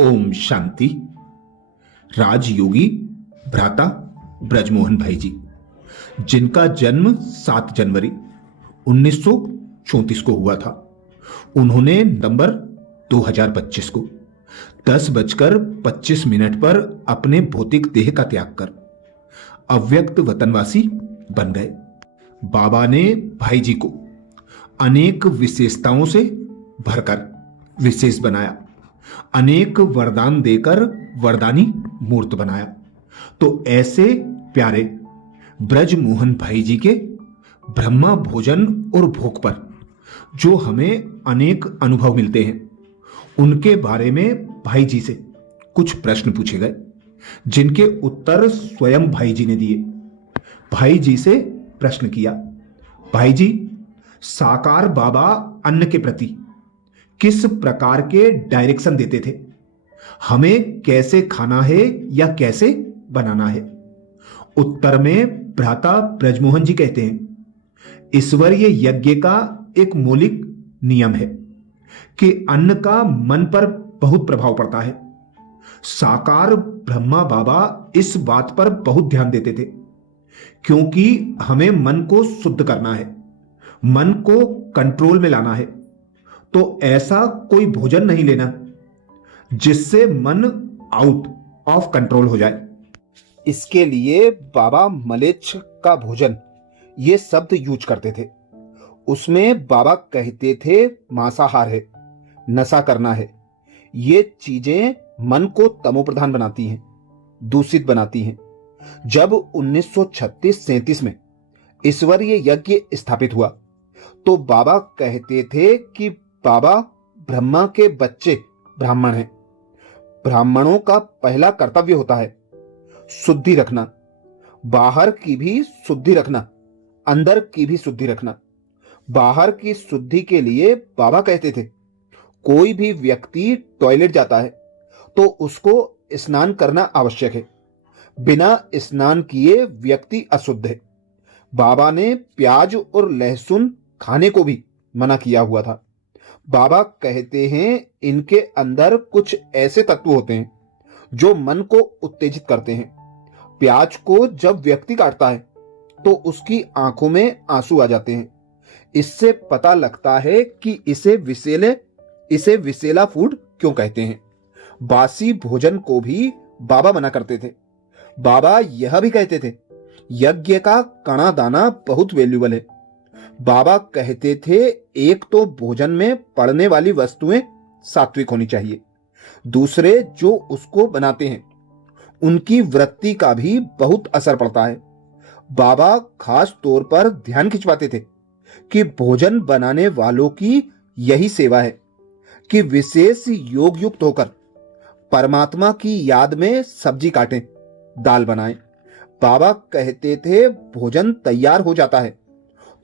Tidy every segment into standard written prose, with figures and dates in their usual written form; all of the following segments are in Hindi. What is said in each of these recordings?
ओम शांति। राजयोगी भ्राता ब्रजमोहन भाई जी, जिनका जन्म 7 जनवरी 1934 को हुआ था, उन्होंने नवंबर 2025 को 10:25 पर अपने भौतिक देह का त्याग कर अव्यक्त वतनवासी बन गए। बाबा ने भाई जी को अनेक विशेषताओं से भरकर विशेष बनाया, अनेक वरदान देकर वरदानी मूर्त बनाया। तो ऐसे प्यारे ब्रजमोहन भाई जी के ब्रह्मा भोजन और भोग पर जो हमें अनेक अनुभव मिलते हैं, उनके बारे में भाई जी से कुछ प्रश्न पूछे गए, जिनके उत्तर स्वयं भाई जी ने दिए। भाई जी से प्रश्न किया, भाई जी, साकार बाबा अन्न के प्रति किस प्रकार के डायरेक्शन देते थे? हमें कैसे खाना है या कैसे बनाना है? उत्तर में भ्राता ब्रजमोहन जी कहते हैं, ईश्वरीय यज्ञ का एक मौलिक नियम है कि अन्न का मन पर बहुत प्रभाव पड़ता है। साकार ब्रह्मा बाबा इस बात पर बहुत ध्यान देते थे, क्योंकि हमें मन को शुद्ध करना है, मन को कंट्रोल में लाना है। तो ऐसा कोई भोजन नहीं लेना जिससे मन आउट ऑफ कंट्रोल हो जाए। इसके लिए बाबा मलेच्छ का भोजन ये शब्द यूज करते थे। उसमें बाबा कहते थे मांसाहार है, नशा करना है। ये चीजें मन को तमोप्रधान बनाती हैं, दूषित बनाती हैं। जब 1936-37 में ईश्वरीय यज्ञ स्थापित हुआ, तो बाबा कहते थे कि बाबा ब्रह्मा के बच्चे ब्राह्मण हैं। ब्राह्मणों का पहला कर्तव्य होता है शुद्धि रखना, बाहर की भी शुद्धि रखना, अंदर की भी शुद्धि रखना। बाहर की शुद्धि के लिए बाबा कहते थे, कोई भी व्यक्ति टॉयलेट जाता है तो उसको स्नान करना आवश्यक है। बिना स्नान किए व्यक्ति अशुद्ध है। बाबा ने प्याज और लहसुन खाने को भी मना किया हुआ था। बाबा कहते हैं इनके अंदर कुछ ऐसे तत्व होते हैं जो मन को उत्तेजित करते हैं। प्याज को जब व्यक्ति काटता है तो उसकी आंखों में आंसू आ जाते हैं। इससे पता लगता है कि इसे विषैला फूड क्यों कहते हैं। बासी भोजन को भी बाबा मना करते थे। बाबा यह भी कहते थे, यज्ञ का कणा दाना बहुत वैल्यूबल है। बाबा कहते थे, एक तो भोजन में पड़ने वाली वस्तुएं सात्विक होनी चाहिए, दूसरे जो उसको बनाते हैं उनकी वृत्ति का भी बहुत असर पड़ता है। बाबा खास तौर पर ध्यान खिंचवाते थे कि भोजन बनाने वालों की यही सेवा है कि विशेष योग युक्त होकर परमात्मा की याद में सब्जी काटें, दाल बनाएं। बाबा कहते थे भोजन तैयार हो जाता है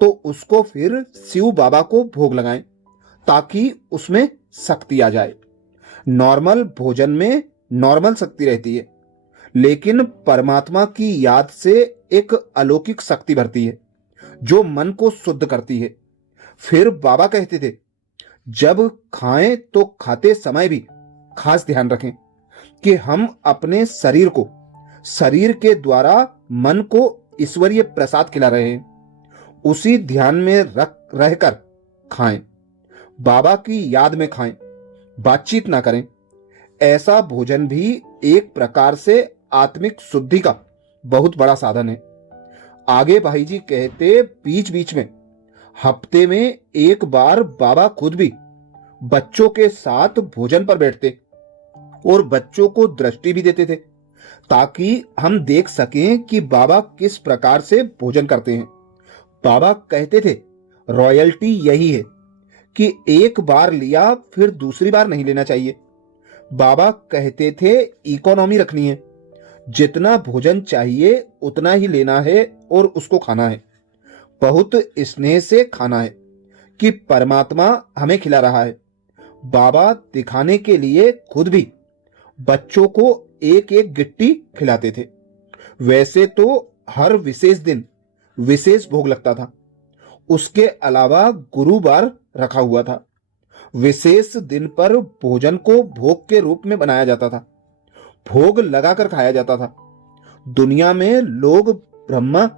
तो उसको फिर शिव बाबा को भोग लगाएं ताकि उसमें शक्ति आ जाए। नॉर्मल भोजन में नॉर्मल शक्ति रहती है, लेकिन परमात्मा की याद से एक अलौकिक शक्ति भरती है जो मन को शुद्ध करती है। फिर बाबा कहते थे, जब खाएं तो खाते समय भी खास ध्यान रखें कि हम अपने शरीर को शरीर के द्वारा मन को ईश्वरीय प्रसाद खिला रहे हैं। उसी ध्यान में रहकर खाएं, बाबा की याद में खाएं, बातचीत ना करें। ऐसा भोजन भी एक प्रकार से आत्मिक शुद्धि का बहुत बड़ा साधन है। आगे भाई जी कहते, बीच बीच में हफ्ते में एक बार बाबा खुद भी बच्चों के साथ भोजन पर बैठते और बच्चों को दृष्टि भी देते थे, ताकि हम देख सकें कि बाबा किस प्रकार से भोजन करते हैं। बाबा कहते थे, रॉयल्टी यही है कि एक बार लिया फिर दूसरी बार नहीं लेना चाहिए। बाबा कहते थे, इकोनॉमी रखनी है, जितना भोजन चाहिए उतना ही लेना है और उसको खाना है। बहुत स्नेह से खाना है कि परमात्मा हमें खिला रहा है। बाबा दिखाने के लिए खुद भी बच्चों को एक एक गिट्टी खिलाते थे। वैसे तो हर विशेष दिन विशेष भोग लगता था, उसके अलावा गुरुवार रखा हुआ था। विशेष दिन पर भोजन को भोग के रूप में बनाया जाता था, भोग लगाकर खाया जाता था। दुनिया में लोग ब्रह्म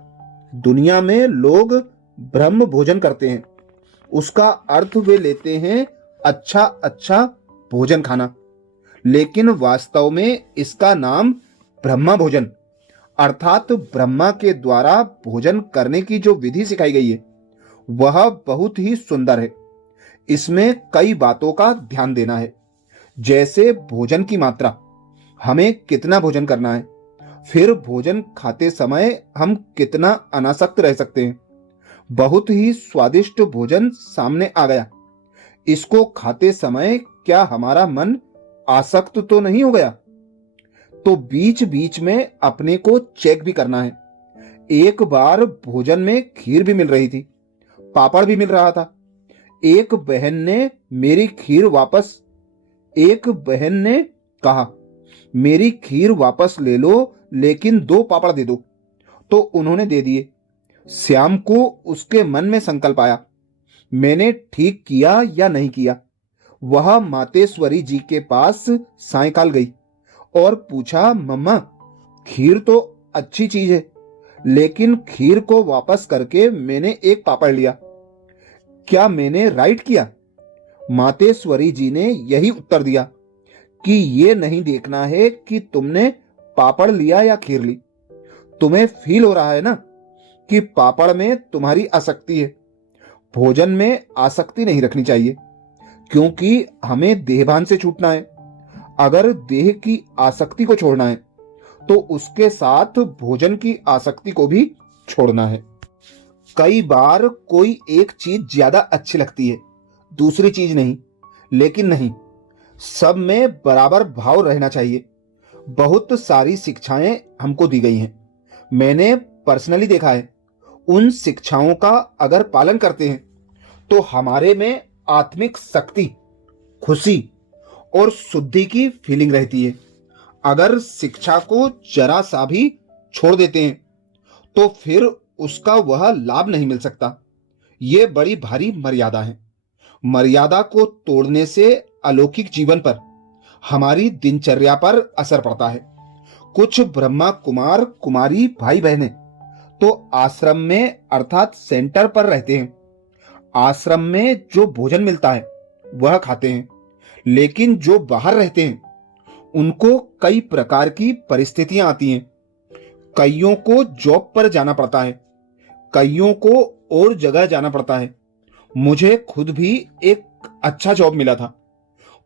दुनिया में लोग ब्रह्म भोजन करते हैं, उसका अर्थ वे लेते हैं अच्छा अच्छा भोजन खाना, लेकिन वास्तव में इसका नाम ब्रह्मा भोजन अर्थात ब्रह्मा के द्वारा भोजन करने की जो विधि सिखाई गई है वह बहुत ही सुंदर है। इसमें कई बातों का ध्यान देना है, जैसे भोजन की मात्रा, हमें कितना भोजन करना है, फिर भोजन खाते समय हम कितना अनासक्त रह सकते हैं। बहुत ही स्वादिष्ट भोजन सामने आ गया, इसको खाते समय क्या हमारा मन आसक्त तो नहीं हो गया? तो बीच बीच में अपने को चेक भी करना है। एक बार भोजन में खीर भी मिल रही थी, पापड़ भी मिल रहा था। एक बहन ने कहा, मेरी खीर वापस ले लो, लेकिन 2 पापड़ दे दो। तो उन्होंने दे दिए। श्याम को उसके मन में संकल्प आया, मैंने ठीक किया या नहीं किया। वह मातेश्वरी जी के पास सायंकाल गई और पूछा, मम्मा खीर तो अच्छी चीज है, लेकिन खीर को वापस करके मैंने 1 पापड़ लिया, क्या मैंने राइट किया? मातेश्वरी जी ने यही उत्तर दिया कि ये नहीं देखना है कि तुमने पापड़ लिया या खीर ली, तुम्हें फील हो रहा है ना कि पापड़ में तुम्हारी आसक्ति है। भोजन में आसक्ति नहीं रखनी चाहिए, क्योंकि हमें देहभान से छूटना है। अगर देह की आसक्ति को छोड़ना है तो उसके साथ भोजन की आसक्ति को भी छोड़ना है। कई बार कोई एक चीज ज्यादा अच्छी लगती है, दूसरी चीज नहीं, लेकिन नहीं, सब में बराबर भाव रहना चाहिए। बहुत सारी शिक्षाएं हमको दी गई हैं, मैंने पर्सनली देखा है। उन शिक्षाओं का अगर पालन करते हैं तो हमारे में आत्मिक शक्ति, खुशी और शुद्धि की फीलिंग रहती है। अगर शिक्षा को जरा सा भी छोड़ देते हैं तो फिर उसका वह लाभ नहीं मिल सकता। ये बड़ी भारी मर्यादा है। मर्यादा को तोड़ने से अलौकिक जीवन पर, हमारी दिनचर्या पर असर पड़ता है। कुछ ब्रह्मा कुमार कुमारी भाई बहनें तो आश्रम में अर्थात सेंटर पर रहते हैं। आश्रम में जो भोजन मिलता है वह खाते हैं, लेकिन जो बाहर रहते हैं उनको कई प्रकार की परिस्थितियां आती हैं। कईयों को जॉब पर जाना पड़ता है, कईयों को और जगह जाना पड़ता है। मुझे खुद भी एक अच्छा जॉब मिला था,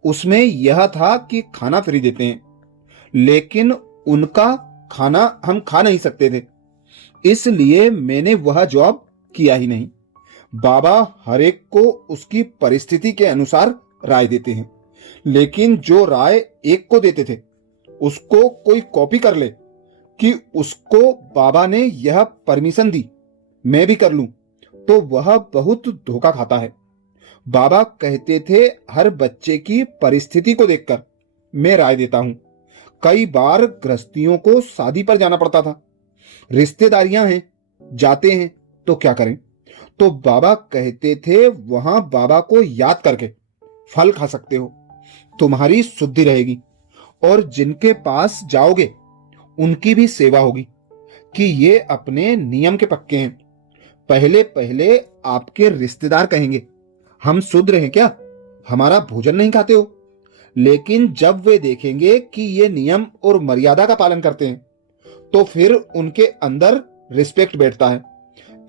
उसमें यह था कि खाना फ्री देते हैं, लेकिन उनका खाना हम खा नहीं सकते थे, इसलिए मैंने वह जॉब किया ही नहीं। बाबा हर एक को उसकी परिस्थिति के अनुसार राय देते हैं, लेकिन जो राय एक को देते थे उसको कोई कॉपी कर ले कि उसको बाबा ने यह परमिशन दी, मैं भी कर लूं, तो वह बहुत धोखा खाता है। बाबा कहते थे हर बच्चे की परिस्थिति को देखकर मैं राय देता हूं। कई बार गृहस्थियों को शादी पर जाना पड़ता था, रिश्तेदारियां हैं, जाते हैं तो क्या करें, तो बाबा कहते थे वहां बाबा को याद करके फल खा सकते हो, तुम्हारी शुद्धि रहेगी और जिनके पास जाओगे उनकी भी सेवा होगी कि ये अपने नियम के पक्के हैं। पहले पहले आपके रिश्तेदार कहेंगे हम शुद्र हैं क्या, हमारा भोजन नहीं खाते हो, लेकिन जब वे देखेंगे कि ये नियम और मर्यादा का पालन करते हैं तो फिर उनके अंदर रिस्पेक्ट बैठता है।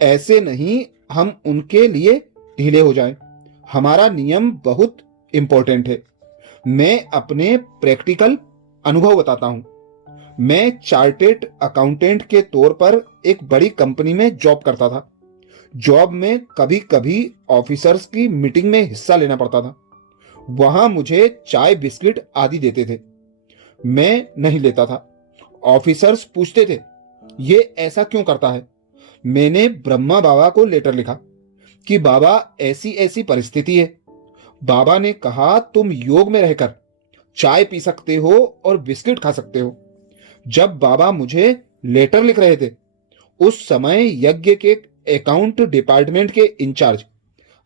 ऐसे नहीं हम उनके लिए ढीले हो जाएं। हमारा नियम बहुत इंपॉर्टेंट है। मैं अपने प्रैक्टिकल अनुभव बताता हूं। मैं चार्टेड अकाउंटेंट के तौर पर एक बड़ी कंपनी में जॉब करता था। जॉब में कभी कभी ऑफिसर्स की मीटिंग में हिस्सा लेना पड़ता था। वहां मुझे चाय बिस्किट आदि देते थे, मैं नहीं लेता था। ऑफिसर्स पूछते थे ये ऐसा क्यों करता है। मैंने ब्रह्मा बाबा को लेटर लिखा कि बाबा ऐसी ऐसी परिस्थिति है। बाबा ने कहा तुम योग में रहकर चाय पी सकते हो और बिस्किट खा सकते हो। जब बाबा मुझे लेटर लिख रहे थे उस समय यज्ञ के अकाउंट डिपार्टमेंट के इंचार्ज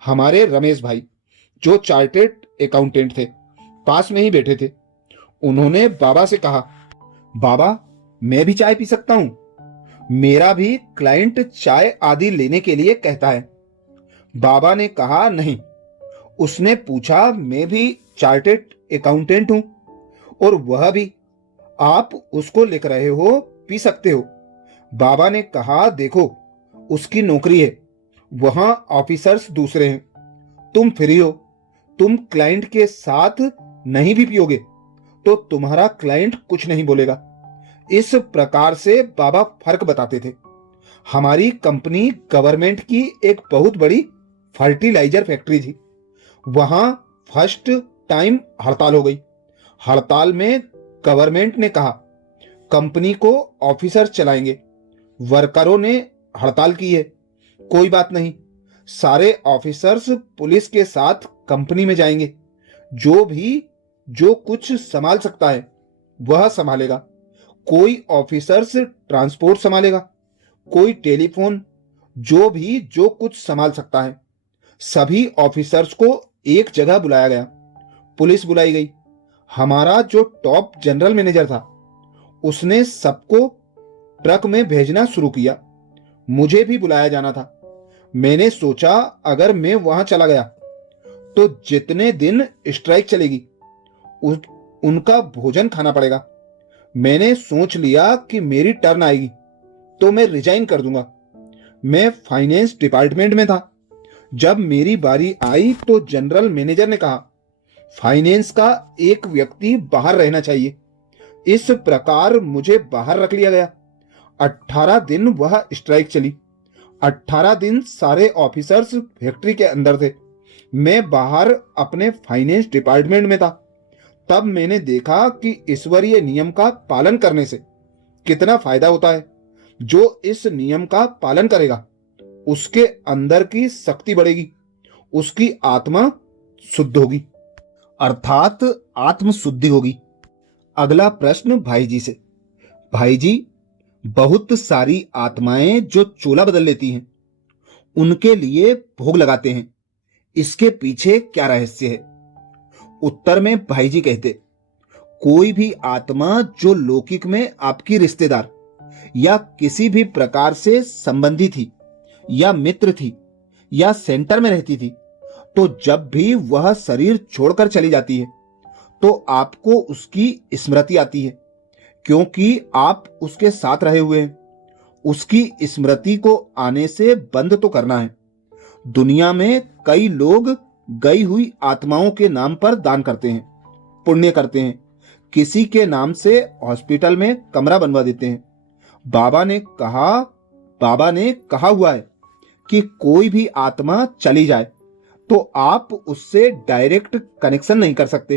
हमारे रमेश भाई, जो चार्टेड अकाउंटेंट थे, पास में ही बैठे थे। उन्होंने बाबा से कहा, बाबा मैं भी चाय पी सकता हूं? मेरा भी क्लाइंट चाय आदि लेने के लिए कहता है। बाबा ने कहा, नहीं। उसने पूछा, मैं भी चार्टेड अकाउंटेंट हूं और वह भी, आप उसको लिख रहे हो, पी सकते हो। बाबा ने कहा, देखो उसकी नौकरी है, वहां ऑफिसर्स दूसरे हैं, तुम फ्री हो, तुम क्लाइंट के साथ नहीं भी पियोगे तो तुम्हारा क्लाइंट कुछ नहीं बोलेगा। इस प्रकार से बाबा फर्क बताते थे। हमारी कंपनी गवर्नमेंट की एक बहुत बड़ी फर्टिलाइजर फैक्ट्री थी। वहां फर्स्ट टाइम हड़ताल हो गई। हड़ताल में गवर्नमेंट ने कहा कंपनी को ऑफिसर चलाएंगे। वर्करों ने हड़ताल की है, कोई बात नहीं, सारे ऑफिसर्स पुलिस के साथ कंपनी में जाएंगे। जो कुछ संभाल सकता है वह संभालेगा। कोई ऑफिसर्स ट्रांसपोर्ट संभालेगा, कोई टेलीफोन, जो कुछ संभाल सकता है। सभी ऑफिसर्स को एक जगह बुलाया गया, पुलिस बुलाई गई। हमारा जो टॉप जनरल मैनेजर था उसने सबको ट्रक में भेजना शुरू किया। मुझे भी बुलाया जाना था। मैंने सोचा अगर मैं वहां चला गया तो जितने दिन स्ट्राइक चलेगी उनका भोजन खाना पड़ेगा। मैंने सोच लिया कि मेरी टर्न आएगी तो मैं रिजाइन कर दूंगा। मैं फाइनेंस डिपार्टमेंट में था। जब मेरी बारी आई तो जनरल मैनेजर ने कहा फाइनेंस का एक व्यक्ति बाहर रहना चाहिए। इस प्रकार मुझे बाहर रख लिया गया। 18 दिन वह स्ट्राइक चली। 18 दिन सारे ऑफिसर्स फैक्ट्री के अंदर थे। मैं बाहर अपने फाइनेंस डिपार्टमेंट में था। तब मैंने देखा कि ईश्वरीय नियम का पालन करने से कितना फायदा होता है। जो इस नियम का पालन करेगा उसके अंदर की शक्ति बढ़ेगी, उसकी आत्मा शुद्ध होगी, अर्थात आत्म शुद्धि होगी। अगला प्रश्न भाई जी से। भाई जी, बहुत सारी आत्माएं जो चोला बदल लेती हैं उनके लिए भोग लगाते हैं, इसके पीछे क्या रहस्य है? उत्तर में भाई जी कहते, कोई भी आत्मा जो लौकिक में आपकी रिश्तेदार या किसी भी प्रकार से संबंधी थी या मित्र थी या सेंटर में रहती थी, तो जब भी वह शरीर छोड़कर चली जाती है तो आपको उसकी स्मृति आती है, क्योंकि आप उसके साथ रहे हुए हैं। उसकी स्मृति को आने से बंद तो करना है। दुनिया में कई लोग गई हुई आत्माओं के नाम पर दान करते हैं, पुण्य करते हैं, किसी के नाम से हॉस्पिटल में कमरा बनवा देते हैं। बाबा ने कहा हुआ है कि कोई भी आत्मा चली जाए तो आप उससे डायरेक्ट कनेक्शन नहीं कर सकते,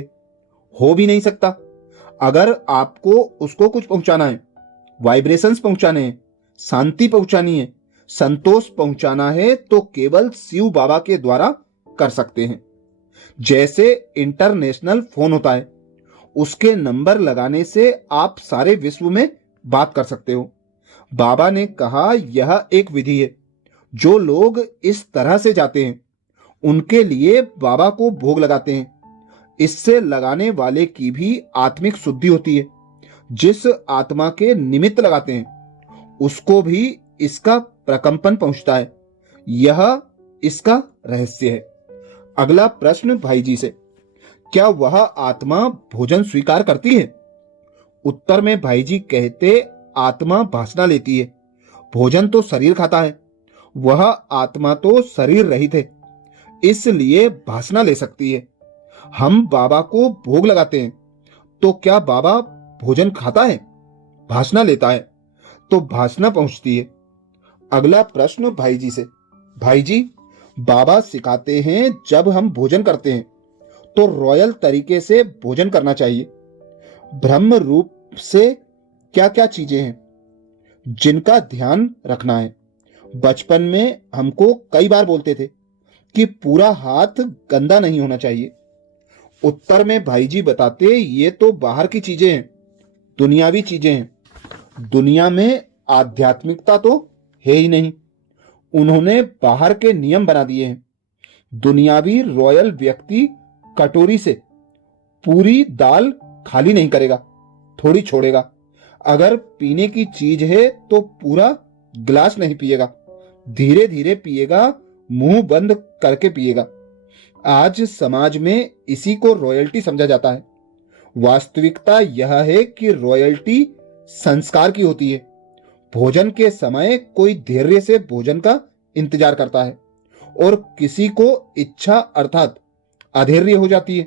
हो भी नहीं सकता। अगर आपको उसको कुछ पहुंचाना है, वाइब्रेशंस पहुंचाने हैं, शांति पहुंचानी है, संतोष पहुंचाना है, तो केवल शिव बाबा के द्वारा कर सकते हैं। जैसे इंटरनेशनल फोन होता है, उसके नंबर लगाने से आप सारे विश्व में बात कर सकते हो। बाबा ने कहा यह एक विधि है। जो लोग इस तरह से जाते हैं उनके लिए बाबा को भोग लगाते हैं। इससे लगाने वाले की भी आत्मिक शुद्धि होती है। जिस आत्मा के निमित्त लगाते हैं उसको भी इसका प्रकंपन पहुंचता है। यह इसका रहस्य है। अगला प्रश्न भाई जी से, क्या वह आत्मा भोजन स्वीकार करती है? उत्तर में भाई जी कहते, आत्मा भासना लेती है, भोजन तो शरीर खाता है। वह आत्मा तो शरीर रहित है, इसलिए भासना ले सकती है। हम बाबा को भोग लगाते हैं तो क्या बाबा भोजन खाता है? भासना लेता है तो भासना पहुंचती है। अगला प्रश्न भाई जी से, भाई जी, बाबा सिखाते हैं जब हम भोजन करते हैं तो रॉयल तरीके से भोजन करना चाहिए। ब्रह्म रूप से क्या क्या चीजें हैं जिनका ध्यान रखना है? बचपन में हमको कई बार बोलते थे कि पूरा हाथ गंदा नहीं होना चाहिए। उत्तर में भाई जी बताते, ये तो बाहर की चीजें हैं, दुनियावी चीजें हैं। दुनिया में आध्यात्मिकता तो है ही नहीं। उन्होंने बाहर के नियम बना दिए हैं। दुनियावी रॉयल व्यक्ति कटोरी से पूरी दाल खाली नहीं करेगा, थोड़ी छोड़ेगा। अगर पीने की चीज है तो पूरा गिलास नहीं पिएगा, धीरे धीरे पिएगा, मुंह बंद करके पिएगा। आज समाज में इसी को रॉयल्टी समझा जाता है। वास्तविकता यह है कि रॉयल्टी संस्कार की होती है। भोजन के समय कोई धैर्य से भोजन का इंतजार करता है और किसी को इच्छा अर्थात अधैर्य हो जाती है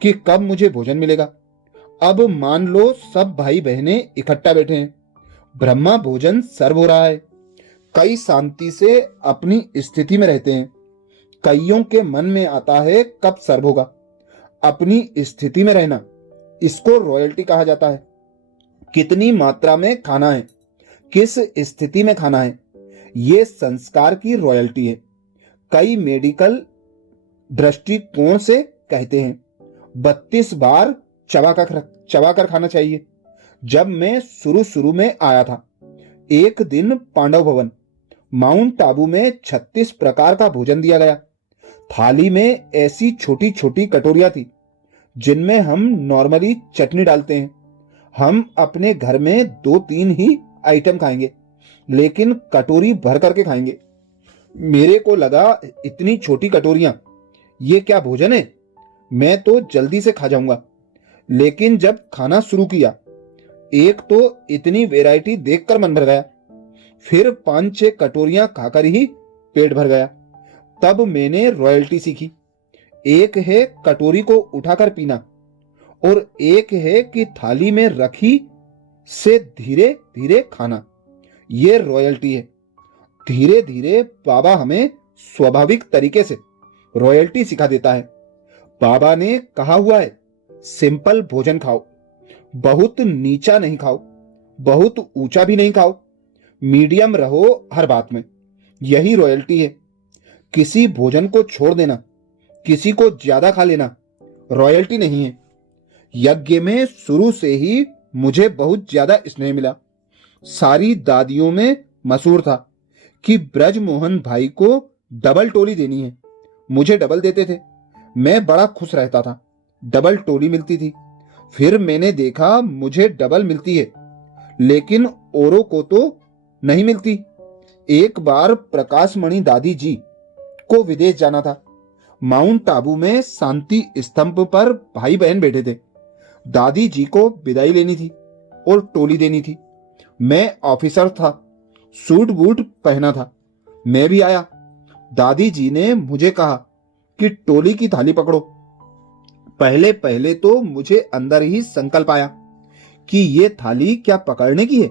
कि कब मुझे भोजन मिलेगा। अब मान लो सब भाई बहनें इकट्ठा बैठे हैं, ब्रह्मा भोजन सर्व हो रहा है। कई शांति से अपनी स्थिति में रहते हैं। कईयों के मन में आता है कब सर्व होगा। अपनी स्थिति में रहना, इसको रॉयल्टी कहा जाता है। कितनी मात्रा में खाना है, किस स्थिति में खाना है, ये संस्कार की रॉयल्टी है। कई मेडिकल दृष्टिकोण से कहते हैं 32 बार चबाकर खाना चाहिए। जब मैं शुरू में आया था, एक दिन पांडव भवन माउंट आबू में 36 प्रकार का भोजन दिया गया। थाली में ऐसी छोटी छोटी कटोरियां थी जिनमें हम नॉर्मली चटनी डालते हैं। हम अपने घर में 2-3 ही आइटम खाएंगे, लेकिन कटोरी भर करके खाएंगे। मेरे को लगा इतनी छोटी कटोरियां, ये क्या भोजन है? मैं तो जल्दी से खा जाऊंगा। लेकिन जब खाना शुरू किया, एक तो इतनी वैरायटी देखकर मन भर गया, फिर 5-6 कटोरियां खाकर ही पेट भर गया। तब मैंने रॉयल्टी सीखी। एक है कटोरी को उठाकर पीना और एक है कि थाली में रखी से धीरे धीरे खाना। ये रॉयल्टी है। धीरे धीरे बाबा हमें स्वाभाविक तरीके से रॉयल्टी सिखा देता है। बाबा ने कहा हुआ है, सिंपल भोजन खाओ, बहुत नीचा नहीं खाओ, बहुत ऊंचा भी नहीं खाओ, मीडियम रहो हर बात में। यही रॉयल्टी है। किसी भोजन को छोड़ देना, किसी को ज्यादा खा लेना रॉयल्टी नहीं है। यज्ञ में शुरू से ही मुझे बहुत ज्यादा स्नेह मिला। सारी दादियों में मशहूर था कि ब्रजमोहन भाई को डबल टोली देनी है। मुझे डबल देते थे, मैं बड़ा खुश रहता था। डबल टोली मिलती थी। फिर मैंने देखा मुझे डबल मिलती है, लेकिन औरों को तो नहीं मिलती। एक बार प्रकाशमणि दादी जी को विदेश जाना था। माउंट आबू में शांति स्तंभ पर भाई बहन बैठे थे। दादी जी को विदाई लेनी थी और टोली देनी थी। मैं ऑफिसर था, सूट बूट पहना था। मैं भी आया। दादी जी ने मुझे कहा कि टोली की थाली पकड़ो। पहले पहले तो मुझे अंदर ही संकल्प आया कि ये थाली क्या पकड़ने की है,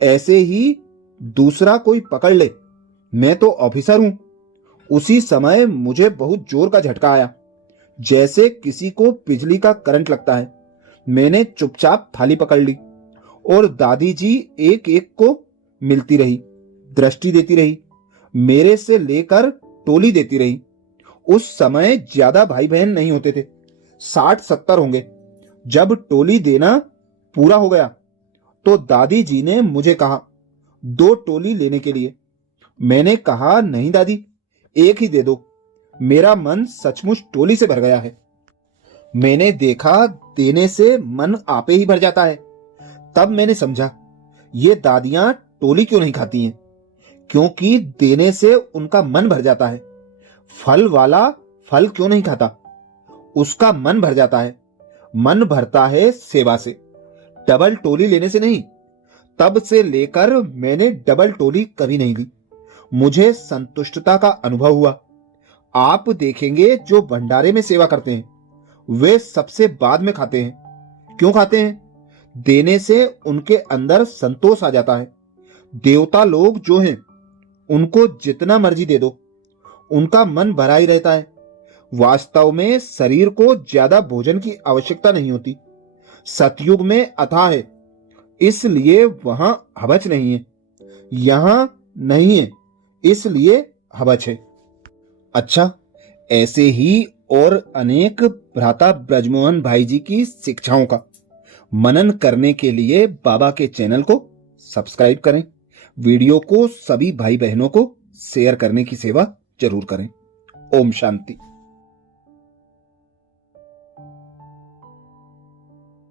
ऐसे ही दूसरा कोई पकड़ ले, मैं तो ऑफिसर हूं। उसी समय मुझे बहुत जोर का झटका आया, जैसे किसी को बिजली का करंट लगता है। मैंने चुपचाप थाली पकड़ ली और दादी जी एक एक को मिलती रही, दृष्टि देती रही, मेरे से लेकर टोली देती रही। उस समय ज्यादा भाई बहन नहीं होते थे, 60-70 होंगे। जब टोली देना पूरा हो गया तो दादी जी ने मुझे कहा 2 टोली लेने के लिए। मैंने कहा नहीं दादी, एक ही दे दो। मेरा मन सचमुच टोली से भर गया है। मैंने देखा देने से मन आपे ही भर जाता है। तब मैंने समझा ये दादियां टोली क्यों नहीं खाती हैं, क्योंकि देने से उनका मन भर जाता है। फल वाला फल क्यों नहीं खाता, उसका मन भर जाता है। मन भरता है सेवा से, डबल टोली लेने से नहीं। तब से लेकर मैंने डबल टोली कभी नहीं ली। मुझे संतुष्टता का अनुभव हुआ। आप देखेंगे जो भंडारे में सेवा करते हैं वे सबसे बाद में खाते हैं। क्यों खाते हैं? देने से उनके अंदर संतोष आ जाता है। देवता लोग जो हैं उनको जितना मर्जी दे दो, उनका मन भरा ही रहता है। वास्तव में शरीर को ज्यादा भोजन की आवश्यकता नहीं होती। सतयुग में अथाह है, इसलिए वहां हवच नहीं है। यहां नहीं है, इसलिए हवच है। अच्छा, ऐसे ही और अनेक भ्राता ब्रजमोहन भाई जी की शिक्षाओं का मनन करने के लिए बाबा के चैनल को सब्सक्राइब करें। वीडियो को सभी भाई बहनों को शेयर करने की सेवा जरूर करें। ओम शांति।